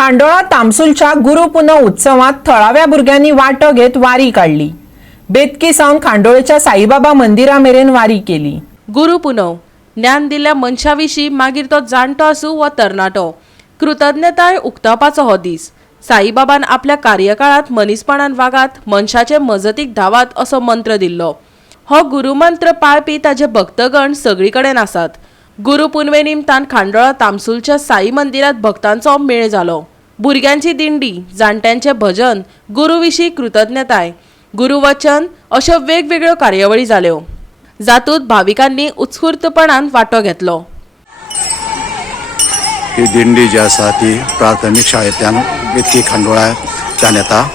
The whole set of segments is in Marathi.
खांडोळा तामसुलच्या गुरुपुनव उत्सवात थळाव्या भुरग्यांनी वाटो घेत वारी काढली। बेतकी सावन खांडोळेच्या साईबाबा मंदिरा मेरेन वारी केली। गुरुपुनव ज्ञान दिल्ल्या मनशाविशीं मागीर तो जाणटो आसूं वा तरणाटो, कृतज्ञताय उक्तावपाचो हो दीस। साईबाबान आपल्या कार्यकाळात मनीसपणान वागात, मनशाचे मजतीक धावात असो मंत्र दिल्लो। हो गुरुमंत्र पाळपी ताजे भक्तगण सगळीकडेन आसात। गुरुपुनवे निमतान खांडोळा तामसुलच्या साई मंदिरात भक्तांचो मेळ जालो। भुरग्यांची दिंडी, जाणट्यांचे भजन, गुरुविशीं कृतज्ञताय, गुरुवचन अश्यो वेगवेगळ्यो कार्यावळी जाल्यो, जातूंत भाविकांनी उत्स्फूर्तपणान वांटो घेतलो। ही दिंडी जी आसा ती प्राथमीक शाळेंतल्यान बेतकी खांडोळ्याच्यान येता।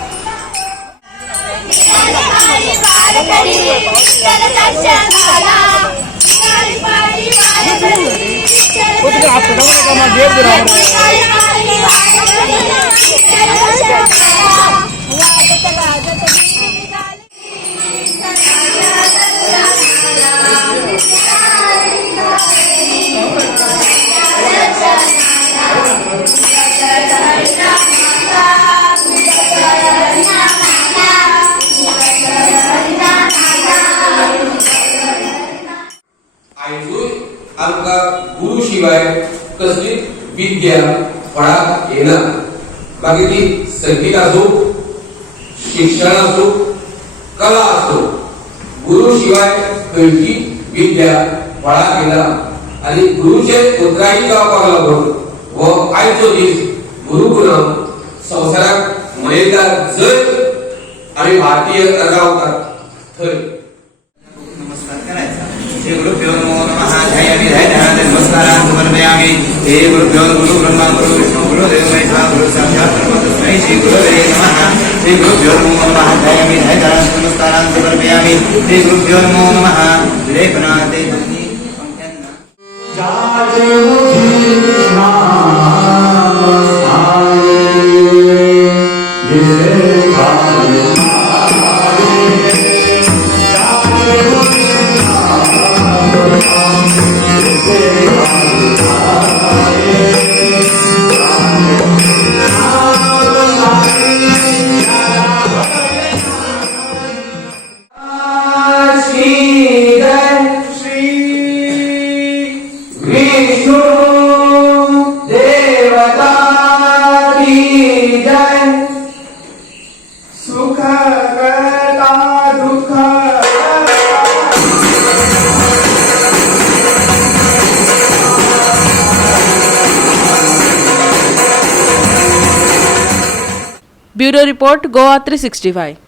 आमकां गुरु शिवाय कसली विद्या फळाक येना। मागीर ती संगीत आसूं, शिक्षण आसूं, कला आसूं, गुरु शिवाय खंयची विद्या फळाक येना। आनी गुरुचे उतराणी जावपाक लागून हो आयचो दीस गुरुपुनव संवसाराक मनयतात। जर आमी भारतीय रावतात थंय नमस्कार करायचा। श्री गुरुभ्यो नमो नमः। ध्यायामि ध्यानात् नमस्कारान् समर्पयामि। हे गुरुभ्यो गुरु ब्रह्मा गुरु विष्णु गुरुदेव महेश्वर गुरु साक्षात् परम तस्मै श्री गुरवे नमः। श्री गुरुभ्यो नमो नमः। ध्यायामि ध्यानात् नमस्कारान् समर्पयामि। श्री गुरुभ्यो नमो नमः। लेपनाते ध्वनि ब्युरो रिपोर्ट गोवा 365।